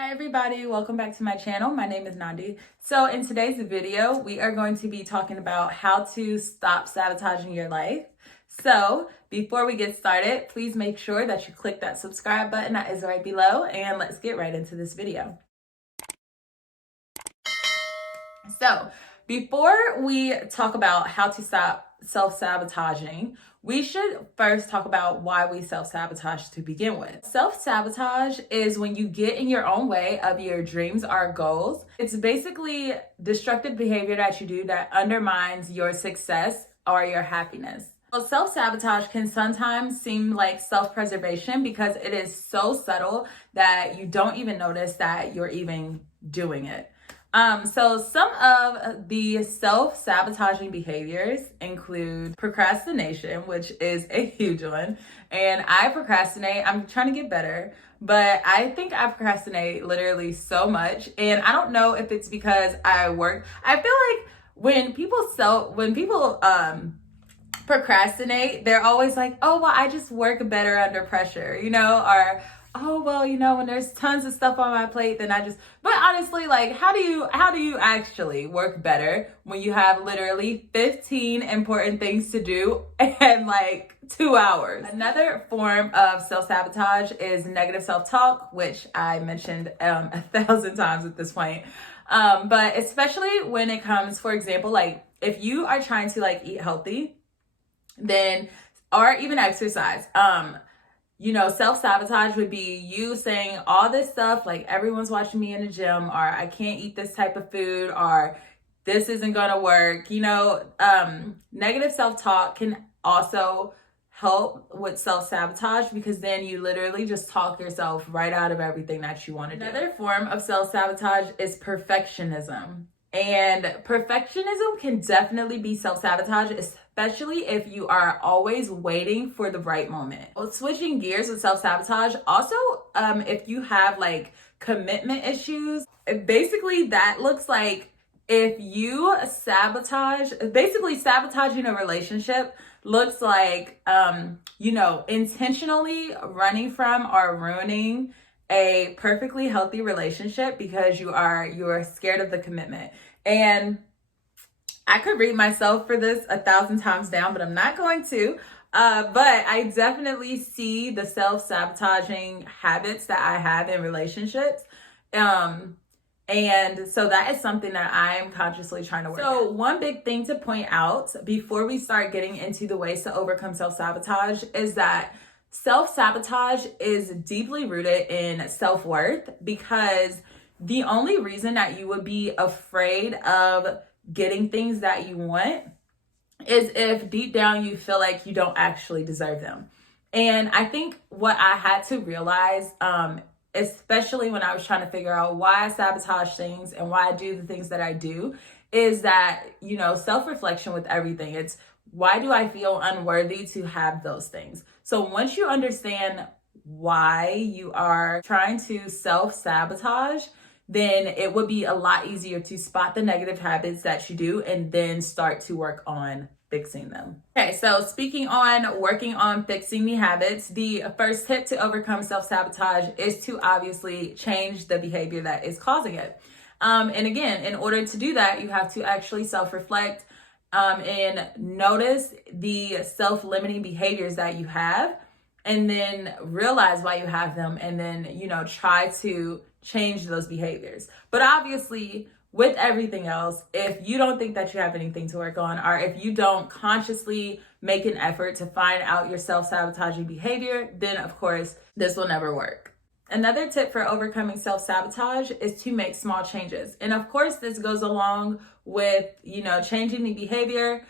Hi everybody, welcome back to my channel. My name is Nandi. So in today's video, we are going to be talking about how to stop sabotaging your life. So before we get started, please make sure that you click that subscribe button that is right below, and let's get right into this video. So before we talk about how to stop self-sabotaging, we should first talk about why we self-sabotage to begin with. Self-sabotage is when you get in your own way of your dreams or goals. It's basically destructive behavior that you do that undermines your success or your happiness. Well, self-sabotage can sometimes seem like self-preservation because it is so subtle that you don't even notice that you're even doing it. So some of the self-sabotaging behaviors include procrastination, which is a huge one. And I procrastinate. I'm trying to get better, but I think I procrastinate literally so much. And I don't know if it's because I work. I feel like when people procrastinate, they're always like, oh, well, I just work better under pressure, or oh, well, when there's tons of stuff on my plate, then but honestly, like, how do you actually work better when you have literally 15 important things to do and like 2 hours? Another form of self-sabotage is negative self-talk, which I mentioned 1,000 times at this point. But especially when it comes, for example, like if you are trying to like eat healthy, then, or even exercise, self-sabotage would be you saying all this stuff like everyone's watching me in the gym, or I can't eat this type of food, or this isn't gonna work. Negative self-talk can also help with self-sabotage because then you literally just talk yourself right out of everything that you want to do. Another form of self-sabotage is perfectionism. And perfectionism can definitely be self-sabotage, especially if you are always waiting for the right moment. Well, switching gears with self-sabotage, also, if you have like commitment issues, basically that looks like if you sabotaging a relationship looks like, intentionally running from or ruining a perfectly healthy relationship because you're scared of the commitment. And I could read myself for this 1,000 times down, but I'm not going to. But I definitely see the self-sabotaging habits that I have in relationships. And so that is something that I'm consciously trying to work on. So one big thing to point out before we start getting into the ways to overcome self-sabotage is that self-sabotage is deeply rooted in self-worth, because the only reason that you would be afraid of getting things that you want is if deep down you feel like you don't actually deserve them. And I think what I had to realize, especially when I was trying to figure out why I sabotage things and why I do the things that I do, is that, self-reflection with everything. It's why do I feel unworthy to have those things? So once you understand why you are trying to self-sabotage, then it would be a lot easier to spot the negative habits that you do and then start to work on fixing them. Okay, so speaking on working on fixing the habits, the first tip to overcome self-sabotage is to obviously change the behavior that is causing it. And again, in order to do that, you have to actually self-reflect and notice the self-limiting behaviors that you have, and then realize why you have them, and then, try to change those behaviors. But obviously, with everything else, if you don't think that you have anything to work on, or if you don't consciously make an effort to find out your self-sabotaging behavior, then of course, this will never work. Another tip for overcoming self-sabotage is to make small changes. And of course, this goes along with, changing the behavior.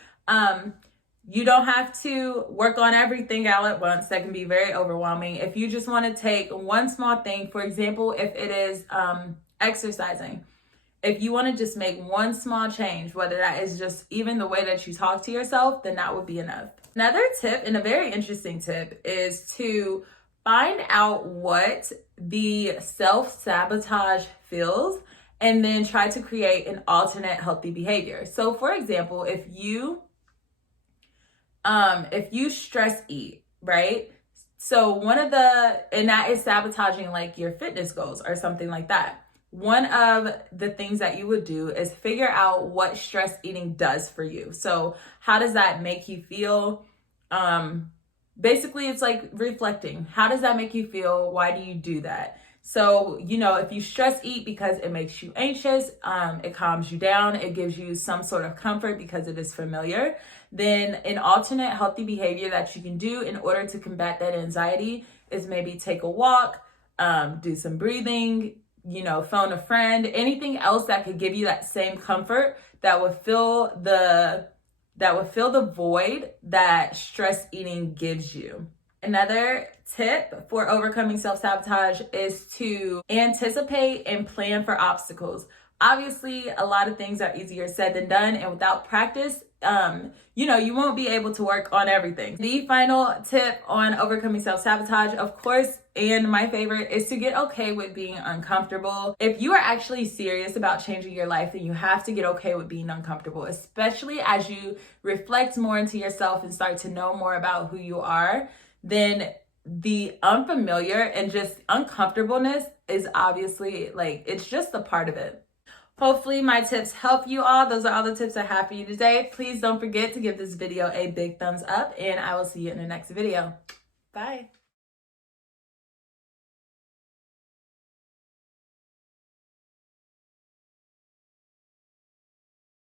You don't have to work on everything all at once. That can be very overwhelming. If you just want to take one small thing, for example, if it is exercising, if you want to just make one small change, whether that is just even the way that you talk to yourself, then that would be enough. Another tip, and a very interesting tip, is to find out what the self-sabotage feels and then try to create an alternate healthy behavior. So for example, if you stress eat, right? So and that is sabotaging like your fitness goals or something like that. One of the things that you would do is figure out what stress eating does for you. So how does that make you feel? Basically, it's like reflecting. How does that make you feel? Why do you do that? So, if you stress eat because it makes you anxious, it calms you down, it gives you some sort of comfort because it is familiar, then an alternate healthy behavior that you can do in order to combat that anxiety is maybe take a walk, do some breathing, phone a friend, anything else that could give you that same comfort that would fill the void that stress eating gives you. Another tip for overcoming self-sabotage is to anticipate and plan for obstacles. Obviously, a lot of things are easier said than done, and without practice, you won't be able to work on everything. The final tip on overcoming self-sabotage, of course, and my favorite, is to get okay with being uncomfortable. If you are actually serious about changing your life, then you have to get okay with being uncomfortable, especially as you reflect more into yourself and start to know more about who you are. Then the unfamiliar and just uncomfortableness is obviously it's just a part of it. Hopefully my tips help you all. Those are all the tips I have for you today. Please don't forget to give this video a big thumbs up, and I will see you in the next video. Bye.